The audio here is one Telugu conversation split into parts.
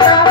Santa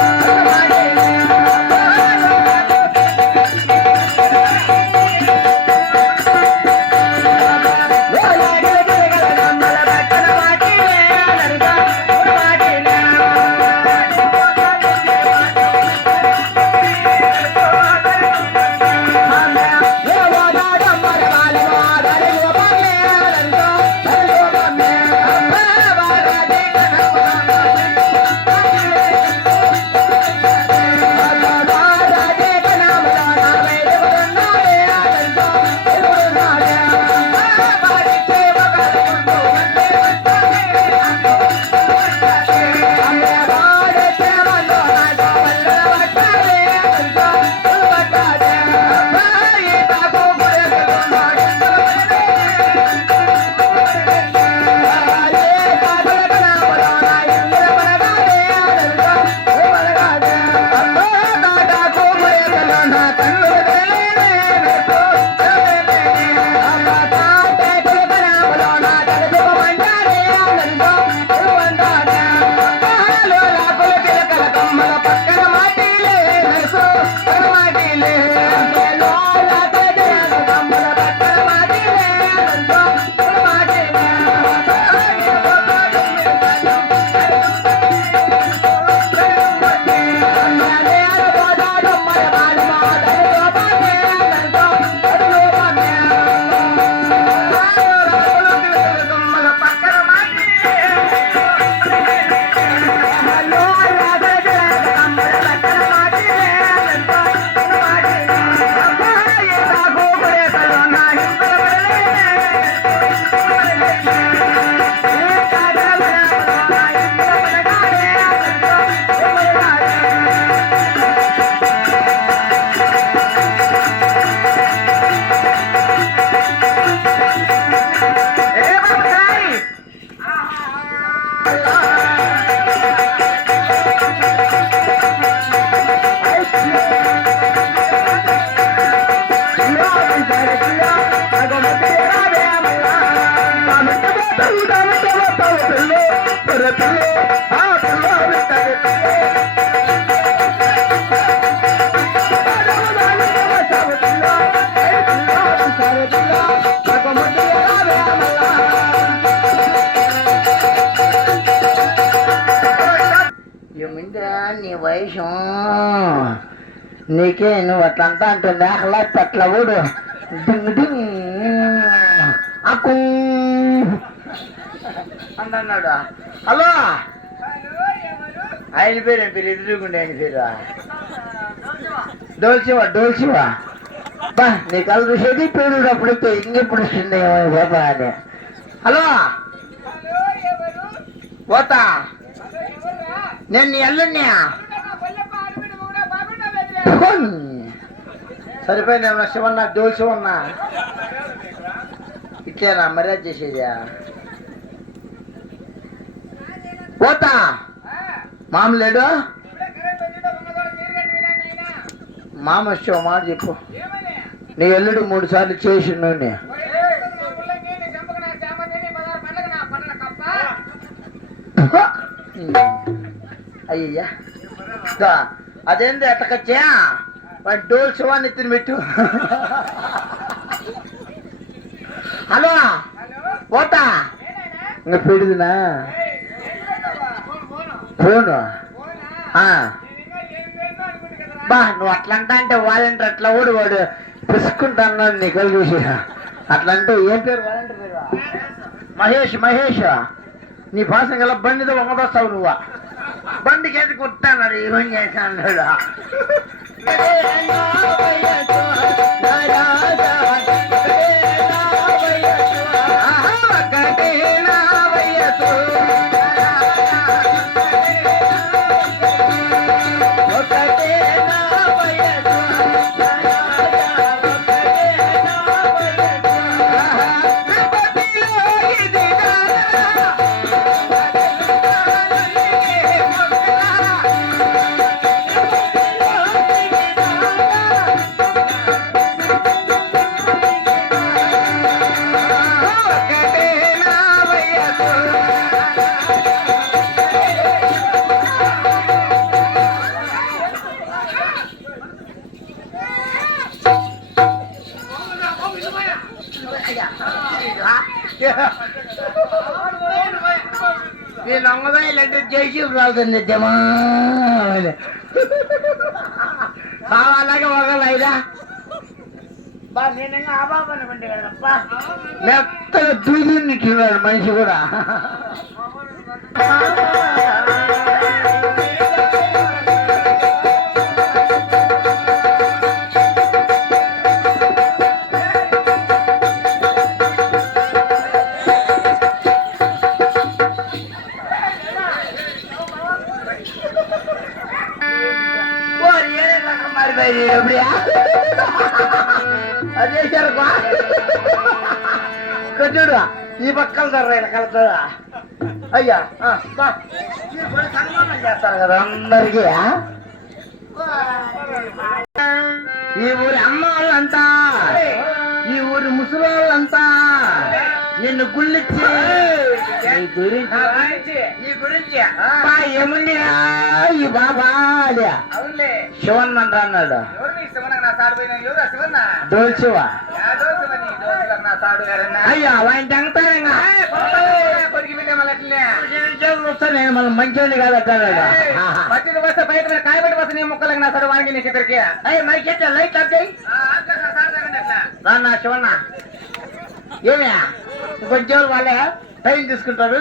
నీ వయసు? నీకే నువ్వు అట్లంతా అంటే లేకలా పట్ల ఊడు. డింగ్ డింగ్. అక్కు అన్నాడు హలో! ఆయన పేరు ఏం పేరు? ఎదురుగుండే ఆయన పేరు? డోల్చివా డోల్చివా? బా నీ కళ్ళు చూసేది పేరు అప్పుడు ఇంకెప్పుడు వస్తుంది బాబా అని. హలో! పోతా. నేను నీ అల్లుణ్ణా. సరిపోయింది శివన్నా డోల్ ఉన్నా ఇట్లేనా మర్యాద చేసేదా? పోతా. మామలేడు మామ వచ్చి మాట చెప్పు. నీ ఎల్లుడు మూడు సార్లు చేసి అయ్యా అయ్యయ్యా. అదేంది ఎట్టకొచ్చా వాడి డోల్ శివాన్ని ఎత్తిన పెట్టు. హలో. పోతా. ఇంకా పెడిదినా? ఫోను ఆ. బా నువ్వు అట్లంటా అంటే వాలంటీర్ అట్లా ఊడు వాడు పిసుకుంటా అన్నాడు నీ కళ్ళు చూసి అట్లా అంటే ఏం పేరు వాలంటీర్ మహేష్ మహేష్ నీ భాష గల బండితో వంగదొస్తావు నువ్వు బండికి ఎది కుట్టాడు ఏమేం చేశాను నేను అమ్మదా ఇలాంటి చేసి రావుతుంది నిత్యమా అలాగే ఒకళ్ళు అయినా మెత్తగా దూదిన్నట్టున్నాడు మనిషి కూడా రకం మారిపోయింది ఎప్పుడయా అదే చెరకు ఈ పక్కల ధర కలుతుందా అయ్యా సన్మానం చేస్తారు కదా అందరికీ ఈ ఊరి అమ్మ వాళ్ళంతా ఈ ఊరి ముసలి వాళ్ళంతా నిన్ను గుళ్ళిచ్చి గురించి? నీ గురించి. బా, ఏముందిరా ఈ బాబా అవునులే. శివన్ అంట అన్నాడు నీ నా నా గారన్నా అయ్యా ఆయన మళ్ళీ నేను మనం మంచివాడిని కాదు అంటాడు మధ్యలో వస్తే బయట కాయబడి వస్తే నీ ముక్కలకి నా సాడు వాంగి నీకు ఇద్దరికి అయ్యి మరి లైట్ ఆఫ్ చేయి. రాన్న శివన్న. ఏమే కొంచెం వాళ్ళే టైం తీసుకుంటారు